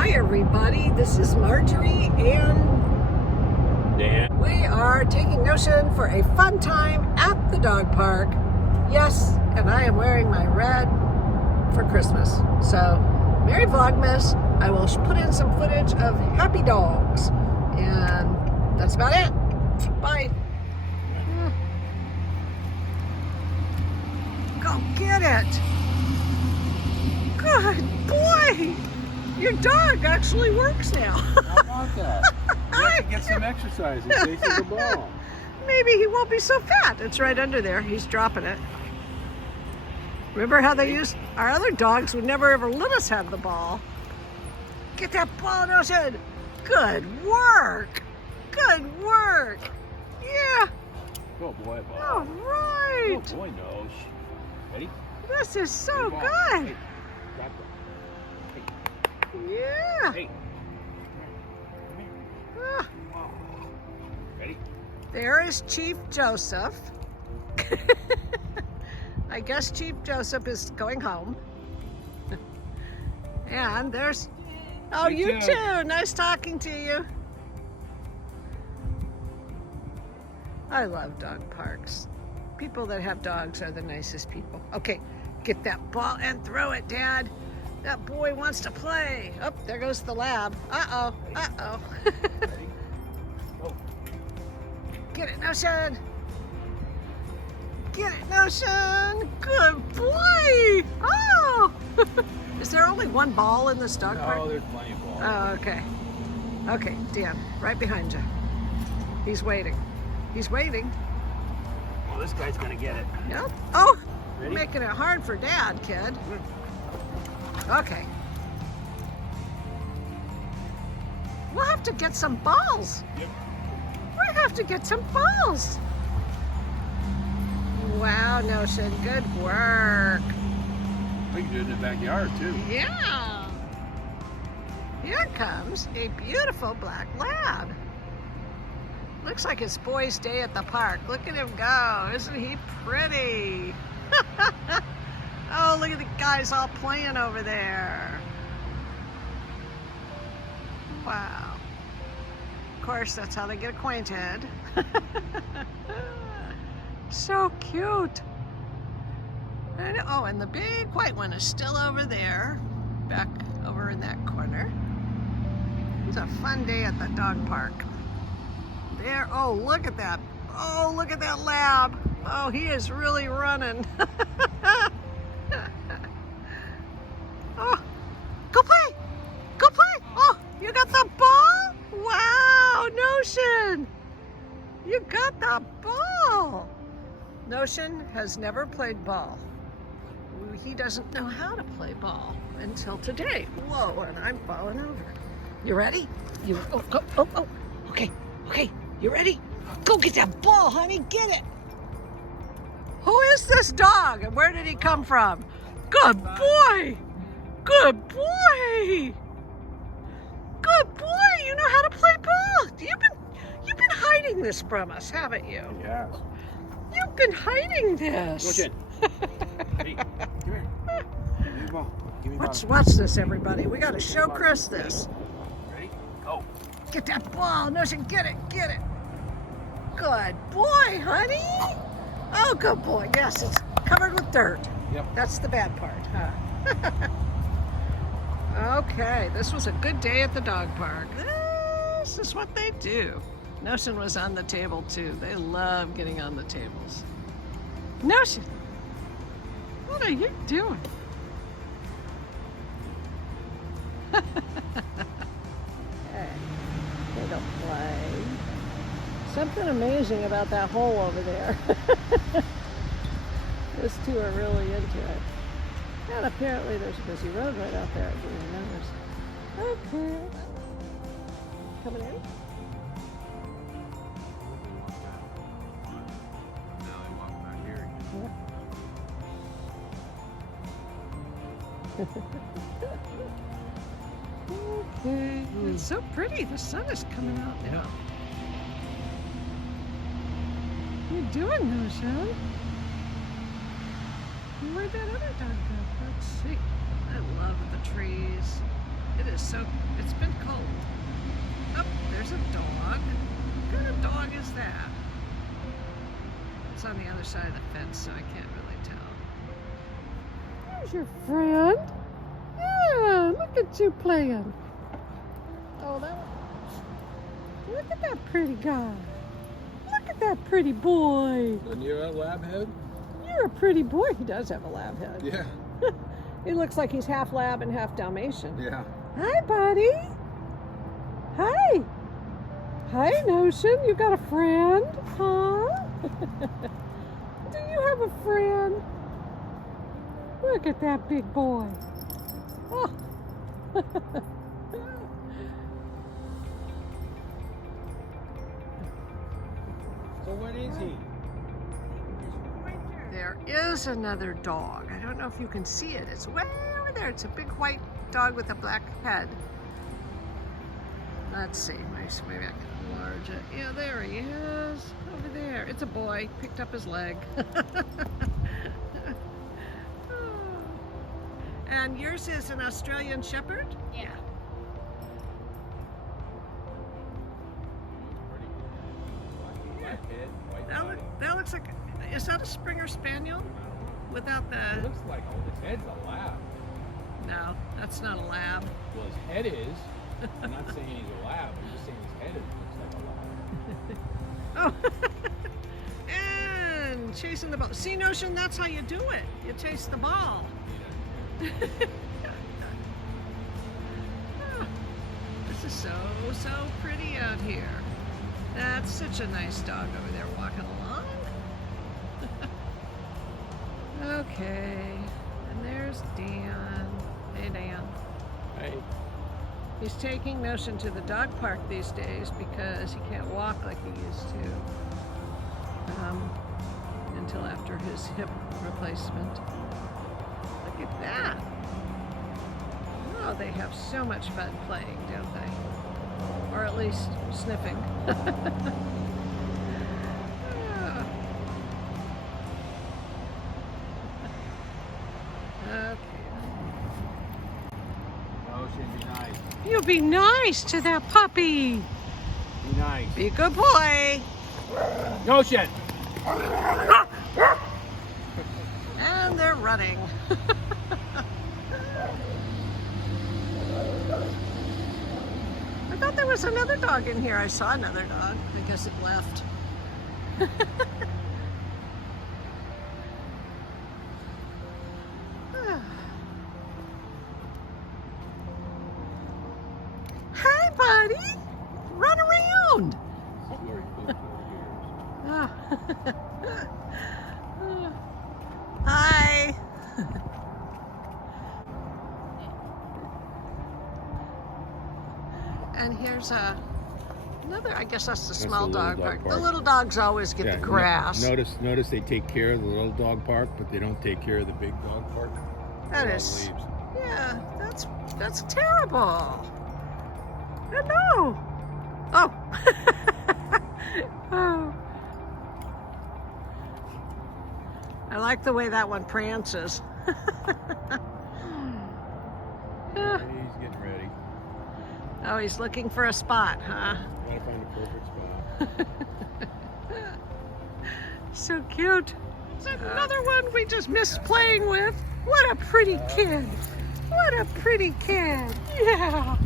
Hi everybody, this is Marjorie and Dan. we are taking Notion for a fun time at the dog park. Yes, and I am wearing my red for Christmas. So, Merry Vlogmas. I will put in some footage of happy dogs. And that's about it. Bye. Go get it. Good boy. Your dog actually works now. How about that? You have to get some exercise in chasing the ball. Maybe he won't be so fat. It's right under there. He's dropping it. Remember how they used... Our other dogs would never ever let us have the ball. Get that ball, Notion. Good work. Good work. Yeah. Good boy, ball. All right. Good boy, Nose. Ready? This is so Good. good. Hey, drop that. Yeah. Hey. Ah. Ready? There is Chief Joseph. I guess Chief Joseph is going home. And there's... Oh, you too. Nice talking to you. I love dog parks. People that have dogs are the nicest people. Okay, get that ball and throw it, Dad. That boy wants to play. Oh, there goes the lab. Uh-oh, uh-oh. Ready? Go. Get it, Notion. Get it, Notion. Good boy. Oh. Is there only one ball in this dog park? No, there's plenty of balls. Oh, okay. Okay, Dan, right behind you. He's waiting. He's waiting. Well, this guy's gonna get it. Yep. Oh, Ready? making it hard for Dad, kid. Okay. We'll have to get some balls. Yep. We have to get some balls. Wow, Notion, good work. We can do it in the backyard, too. Yeah. Here comes a beautiful black lab. Looks like it's boys' day at the park. Look at him go. Isn't he pretty? Oh, look at the guys all playing over there. Wow. Of course, that's how they get acquainted. So cute. And, oh, and the big white one is still over there, back over in that corner. It's a fun day at the dog park. There, oh, look at that. Oh, look at that lab. Oh, he is really running. Oh, go play. Go play. Oh, you got the ball? Wow, Notion. You got the ball. Notion has never played ball. He doesn't know how to play ball until today. Whoa, and I'm falling over. You ready? Oh, okay. You ready? Go get that ball, honey. Get it. Who is this dog and where did he come from? Good boy. Good boy. Good boy. You know how to play ball. You've been hiding this from us, haven't you? Yeah. You've been hiding this. Look in. Hey, come here. Give me the ball. Give me the ball. Watch this, everybody. We got to show Chris this. Ready? Go. Get that ball, Notion. Get it. Good boy, honey. Oh, good boy. Yes, it's covered with dirt. Yep. That's the bad part, huh? Okay, this was a good day at the dog park. This is what they do. Notion was on the table too. They love getting on the tables. Notion, what are you doing? Hey, they don't play. Something amazing about that hole over there. Those two are really into it. And apparently there's a busy road right out there. I didn't notice. Okay. Coming in? Okay. It's so pretty. The sun is coming out now. What are you doing, Notion? Where'd that other dog go? Let's see. I love the trees. It is so, it's been cold. Oh, there's a dog. What kind of dog is that? It's on the other side of the fence, so I can't really tell. There's your friend. Yeah, look at you playing. Oh, that one. Look at that pretty guy. Look at that pretty boy. And you're a lab head? You're a pretty boy. He does have a lab head. Yeah. He looks like he's half lab and half Dalmatian. Yeah. Hi, buddy. Hi. Hi, Notion. You got a friend? Huh? Do you have a friend? Look at that big boy. Oh. So what is he? There is another dog. I don't know if you can see it. It's way over there. It's a big white dog with a black head. Let's see. Maybe I can enlarge it. Yeah, there he is. Over there. It's a boy. Picked up his leg. And yours is an Australian Shepherd? Yeah. That looks like, is that a Springer Spaniel? Without It the, looks like his head's a lab. no, that's not a lab. Well, his head is. I'm not saying he's a lab. I'm just saying his head looks like a lab. Oh. And chasing the ball. See, Notion, that's how you do it. You chase the ball. Oh, this is so pretty out here. That's such a nice dog over there walking along. Okay, and there's Dan. Hey, Dan. Hey. He's taking Notion to the dog park these days because he can't walk like he used to until after his hip replacement. Look at that. Oh, they have so much fun playing, don't they? Or at least sniffing. Okay. Notion, be nice. You be nice to that puppy. Be nice. Be a good boy. Notion! And they're running. I thought there was another dog in here. I saw another dog. I guess it left. Hi, buddy. Run around. Ah. Hi. And here's another, I guess that's the small the little dog park. dog The park. little dogs always get the grass. Notice they take care of the little dog park, but they don't take care of the big dog park. That They're all is, leaves. yeah, that's terrible. Hello. Oh. Oh. I like the way that one prances. He's getting ready. Oh, he's looking for a spot, huh? Gotta find a perfect spot. So cute. It's another one we just missed playing with. What a pretty kid. What a pretty kid. Yeah.